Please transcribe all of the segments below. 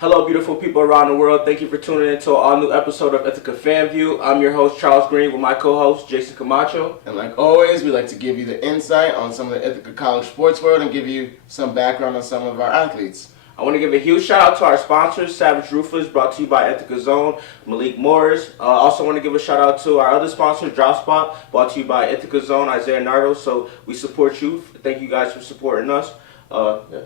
Hello, beautiful people around the world. Thank you for tuning in to an all-new episode of Ithaca Fan View. I'm your host, Charles Green, with my co-host, Jason Camacho. And like always, we like to give you the insight on some of the Ithaca College sports world and give you some background on some of our athletes. I want to give a huge shout out to our sponsors, Savage Roofers, brought to you by Ithaca Zone, Malik Morris. Also want to give a shout out to our other sponsor, Drop Spot, brought to you by Ithaca Zone, Isaiah Nardo. So we support you. Thank you guys for supporting us. Yeah.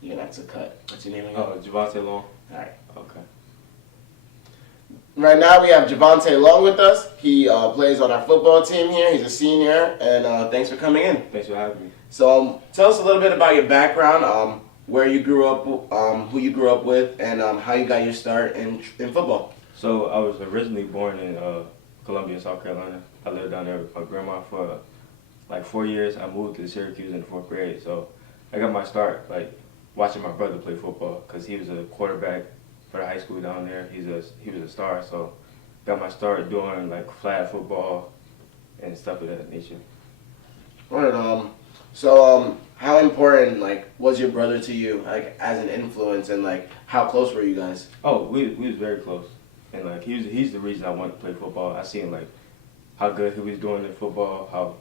You're gonna have to cut. What's your name again? Oh, Javante Long. Alright. Okay. Right now we have Javante Long with us. He plays on our football team here. He's a senior, and thanks for coming in. Thanks for having me. So tell us a little bit about your background, where you grew up, who you grew up with, and how you got your start in football. So I was originally born in Columbia, South Carolina. I lived down there with my grandma for like 4 years. I moved to Syracuse in the 4th grade, so I got my start watching my brother play football because he was a quarterback for the high school down there. He was a star, so got my start doing like flag football and stuff of that nature. Alright, so how important was your brother to you as an influence, and how close were you guys? Oh, we was very close, and he's the reason I wanted to play football. I seen how good he was doing in football, how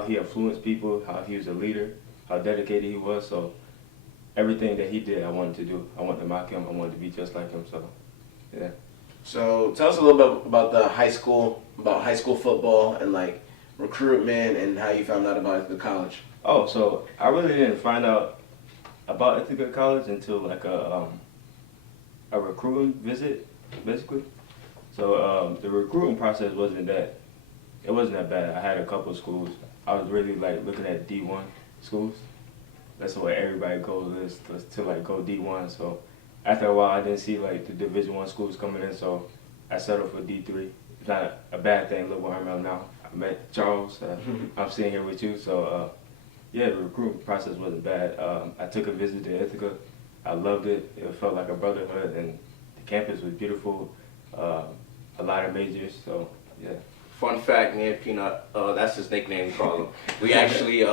he influenced people, how he was a leader, how dedicated he was. So everything that he did, I wanted to do. I wanted to mock him. I wanted to be just like him. So yeah. So tell us a little bit about high school football and recruitment and how you found out about the college. Oh, so I really didn't find out about Ithaca College until a recruiting visit, basically. So the recruiting process wasn't that bad. I had a couple of schools. I was really looking at D1 schools. That's where everybody goes is to go D1. So after a while, I didn't see the Division I schools coming in, so I settled for D3. It's not a bad thing. Look where I'm at now. I met Charles. I'm sitting here with you. So yeah, the recruiting process wasn't bad. I took a visit to Ithaca. I loved it. It felt like a brotherhood, and the campus was beautiful. A lot of majors. So yeah. Fun fact, me and Peanut, that's his nickname, we call him. We actually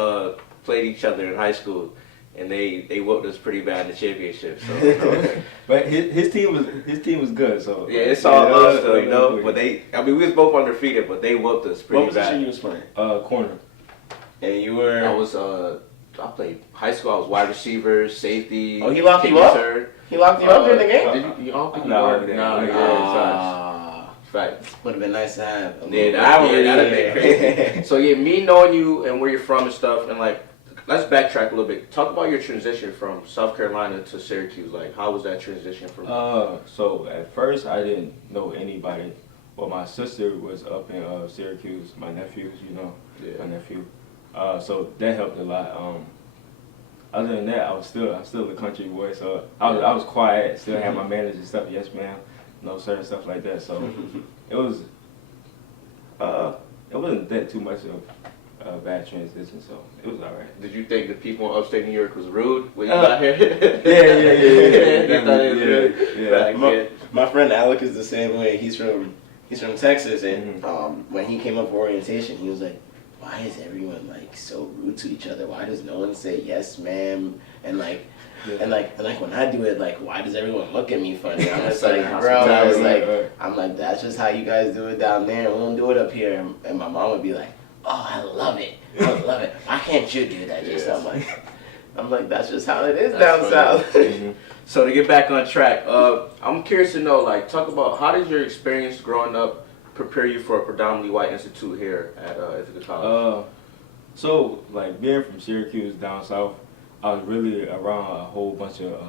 played each other in high school, and they whooped us pretty bad in the championship. So, but his team was good. So yeah, it's all love still, you know. But we was both undefeated, but they whooped us pretty what bad. position you was playing? Corner. And you were. I played high school. I was wide receiver, safety. Oh, he locked you up? Third. He locked you up during the game? Did you? I don't think you No, were. no, Right. Would have been nice to have. Yeah, that'd been crazy. So yeah, me knowing you and where you're from and stuff, and let's backtrack a little bit. Talk about your transition from South Carolina to Syracuse. How was that transition from? So at first I didn't know anybody. Well, my sister was up in Syracuse. My nephews, my nephew. So that helped a lot. Other than that, I'm still a country boy. So I was quiet. Still had my manners and stuff. Yes, ma'am. No, certain stuff like that. So it wasn't that too much of a bad transition. So it was all right. Did you think the people in upstate New York was rude when you got here? Yeah. You thought it was rude? My friend Alec is the same way. He's from Texas, and when he came up for orientation, he was like, "Why is everyone so rude to each other? Why does no one say yes, ma'am?" And when I do it, why does everyone look at me funny? I'm just I'm like, that's just how you guys do it down there. We don't do it up here. And my mom would be like, "Oh, I love it. Why can't you do that?" Just I'm like, that's just how it is down south. So to get back on track, I'm curious to know, talk about how did your experience growing up prepare you for a predominantly white institute here at Ithaca College? So being from Syracuse down south, I was really around a whole bunch of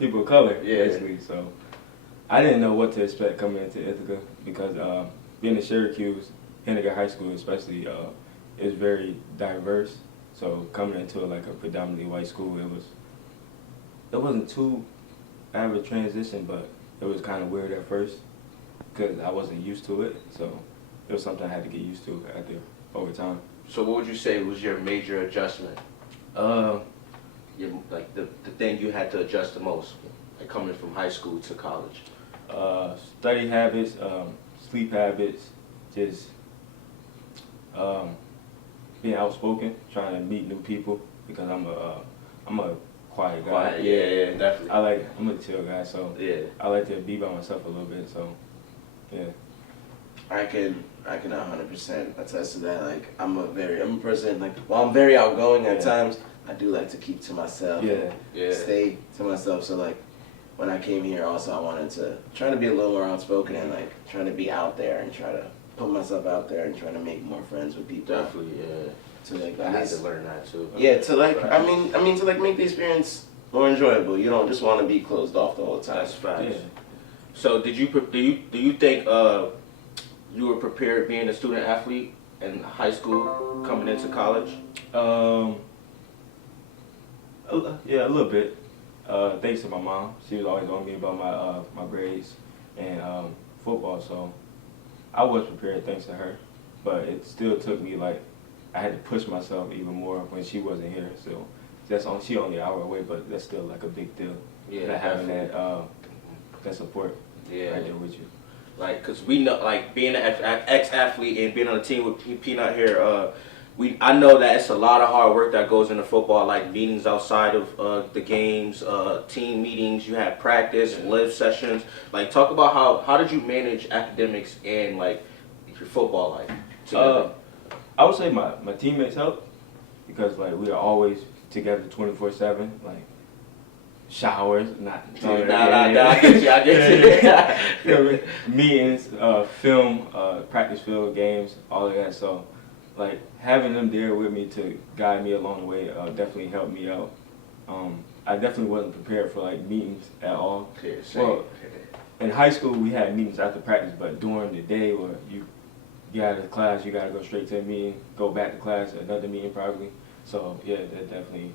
people of color, basically. So I didn't know what to expect coming into Ithaca because being in Syracuse, Hennigan High School especially, is very diverse. So coming into a predominantly white school, it wasn't too bad of a transition, but it was kind of weird at first because I wasn't used to it. So it was something I had to get used to over time. So what would you say was your major adjustment? The thing you had to adjust the most, coming from high school to college. Study habits, sleep habits, just being outspoken, trying to meet new people because I'm I'm a quiet guy. Quiet, yeah, definitely. I'm a chill guy, so Yeah. I like to be by myself a little bit. So, yeah. I can 100% attest to that. Like I'm a person like while I'm very outgoing at times, I do like to keep to myself. Yeah. Stay to myself. So like when I came here, also I wanted to try to be a little more outspoken and like trying to be out there and try to put myself out there and try to make more friends with people. Definitely, yeah. To like I had to learn that too. Yeah, to like I mean to like make the experience more enjoyable. You don't just want to be closed off the whole time. That's facts. Yeah. So do you think you were prepared being a student athlete in high school coming into college? Yeah, a little bit. Thanks to my mom. She was always on me about my grades and football, so I was prepared thanks to her. But it still took me like I had to push myself even more when she wasn't here. So she only an hour away, but that's still like a big deal. Yeah, Not having that support right there with you. Like, cause we know, like being an ex-athlete and being on the team with Peanut here, I know that it's a lot of hard work that goes into football, like meetings outside of the games, team meetings. You have practice, live sessions. Like, talk about how did you manage academics and like your football life together? I would say my teammates helped because like we are always together 24/7. Like showers, I get you. Meetings, film, practice field, games, all of that. So, like having them there with me to guide me along the way definitely helped me out. I definitely wasn't prepared for like meetings at all. Well, in high school we had meetings after practice, but during the day where you get out of class, you gotta go straight to a meeting, go back to class, another meeting probably. So yeah, that definitely.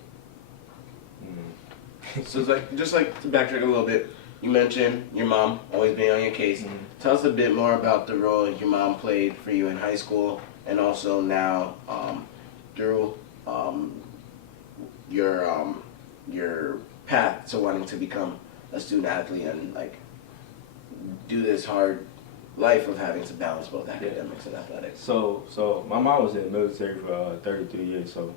So it's like just like to backtrack a little bit, you mentioned your mom always being on your case. Mm-hmm. Tell us a bit more about the role your mom played for you in high school and also now through your path to wanting to become a student athlete and like do this hard life of having to balance both academics and athletics. So my mom was in the military for 33 years, so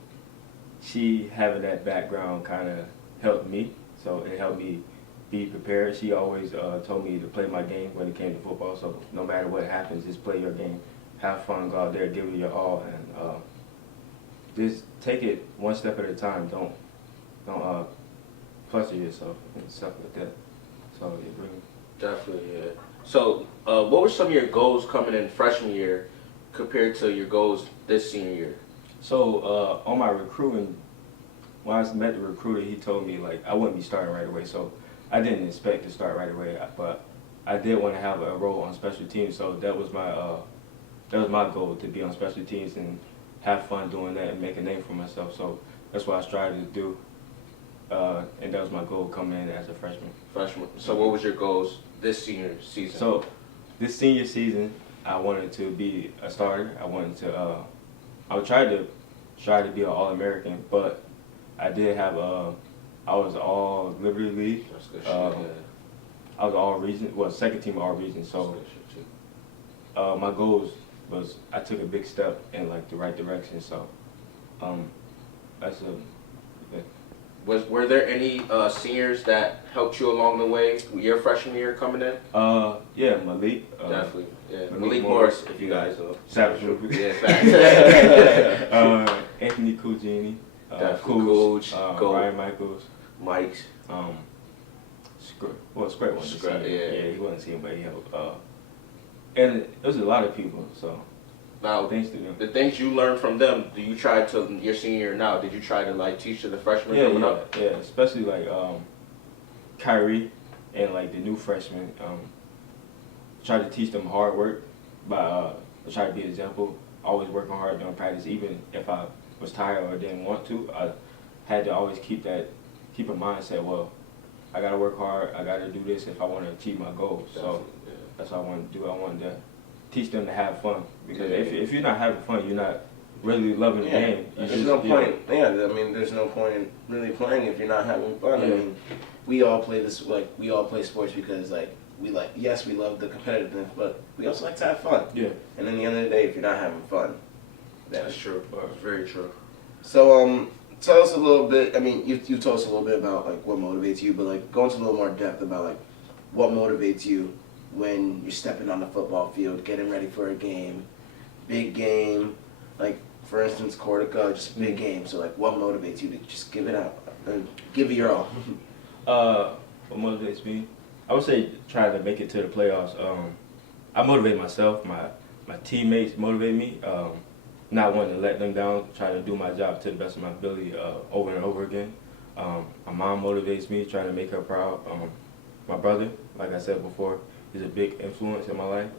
she having that background kind of helped me. So it helped me be prepared. She always told me to play my game when it came to football. So no matter what happens, just play your game, have fun, go out there, give it your all, and just take it one step at a time. Don't fluster yourself and stuff like that. So it really Definitely, yeah. So, what were some of your goals coming in freshman year compared to your goals this senior year? So on my recruiting, when I met the recruiter, he told me like I wouldn't be starting right away. So I didn't expect to start right away, but I did want to have a role on special teams. So that was my goal, to be on special teams and have fun doing that and make a name for myself. So that's what I strived to do, and that was my goal coming in as a freshman. So what was your goals this senior season? So this senior season, I wanted to be a starter. I wanted to. I would try to be an All-American, but I did have I was all Liberty League. That's good shit, yeah. I was all region. Well, second team all region. So my goals was I took a big step in like the right direction. So that's Were there any seniors that helped you along the way your freshman year coming in? Yeah, Malik. Definitely. Yeah. Malik Morris, if you guys know. Savage Rookie. Yeah, facts. Anthony Cugini. Coach, Ryan Michaels. Mike. Scrap wasn't Scrap, seen. yeah. He wasn't seen, but he helped. And there was a lot of people, so Now, thanks to them. the things you learned from them, do you try to your senior year now? Did you try to like teach to the freshmen coming up? Yeah, especially like Kyrie and like the new freshmen. Try to teach them hard work by try to be an example. Always working hard during practice, even if I was tired or didn't want to. I had to always keep a mindset. Well, I gotta work hard. I gotta do this if I want to achieve my goals. So that's what I wanted to do. I wanted to teach them to have fun, because if you're not having fun, you're not really loving the game. There's no point. Yeah, I mean, there's no point in really playing if you're not having fun. I mean, we all play sports because we love the competitiveness, but we also like to have fun. Yeah. And in the end of the day, if you're not having fun, That's true. Very true. So tell us a little bit. I mean, you told us a little bit about like what motivates you, but like go into a little more depth about like what motivates you when you're stepping on the football field, getting ready for a game, big game. Like for instance, Cortica, just a big game. So like, what motivates you to just give it out and give it your all? What motivates me? I would say try to make it to the playoffs. I motivate myself. My teammates motivate me. Not wanting to let them down. Try to do my job to the best of my ability over and over again. My mom motivates me. Trying to make her proud. My brother, like I said before, is a big influence in my life.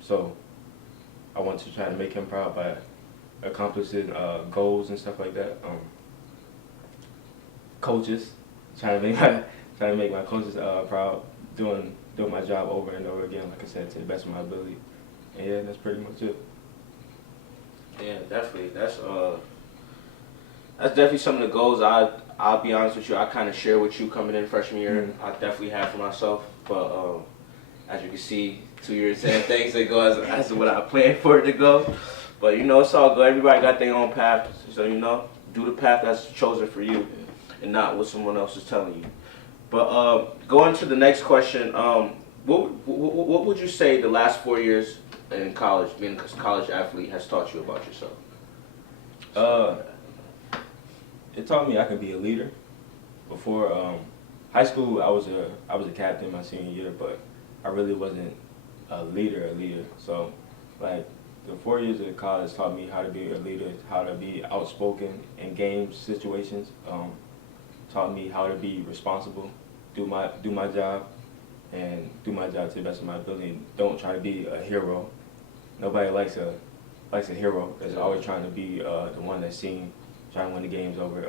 So I want to try to make him proud by accomplishing goals and stuff like that. Coaches, trying to make my coaches proud, doing my job over and over again, like I said, to the best of my ability. And yeah, that's pretty much it. Yeah, definitely. That's definitely some of the goals I'll be honest with you, I kind of share with you coming in freshman year. I definitely have for myself, but as you can see, 2 years in, things didn't go as what I planned for it to go. But you know, it's all good. Everybody got their own path, so you know, do the path that's chosen for you, and not what someone else is telling you. But going to the next question, what would you say the last 4 years in college, being a college athlete, has taught you about yourself? It taught me I could be a leader. Before high school, I was a captain my senior year, but I really wasn't a leader. So, like, the 4 years of college taught me how to be a leader, how to be outspoken in game situations. Taught me how to be responsible, do my job, and do my job to the best of my ability. Don't try to be a hero. Nobody likes a hero that's always trying to be the one that's seen, trying to win the games over.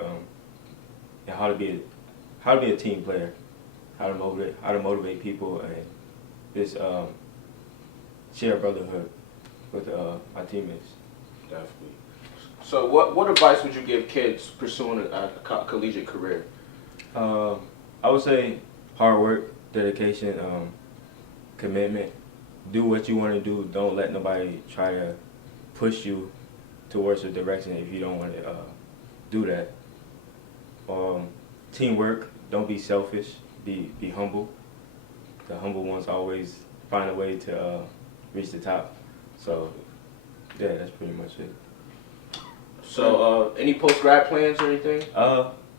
And how to be a team player, how to motivate people, and this share brotherhood with my teammates. Definitely. So what advice would you give kids pursuing a collegiate career? I would say hard work, dedication, commitment. Do what you want to do. Don't let nobody try to push you towards a direction if you don't want to do that. Teamwork. Don't be selfish. Be humble. The humble ones always find a way to reach the top. So yeah, that's pretty much it. So any post-grad plans or anything?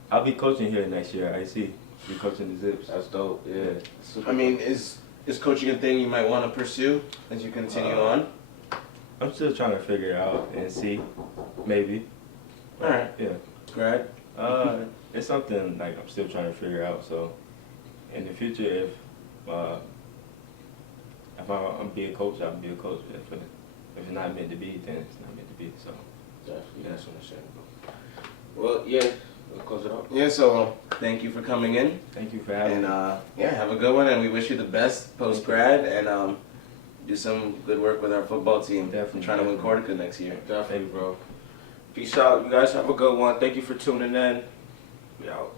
I'll be coaching here next year. I see. Be coaching the Zips. That's dope. Yeah. I mean, is coaching a thing you might want to pursue as you continue on? I'm still trying to figure it out and see. Maybe. All right. Yeah. Grad? It's something like I'm still trying to figure out. So in the future, if I'm be a coach, I'll be a coach. If it's not meant to be, then it's not meant to be. So Definitely, that's understandable. Well, yeah, we'll close it up. Yeah, so thank you for coming in. thank you for having me. And yeah, have a good one, and we wish you the best post-grad, and do some good work with our football team. Definitely. Trying to win Cortica next year. Definitely, bro. Peace out. You guys have a good one. Thank you for tuning in. We out.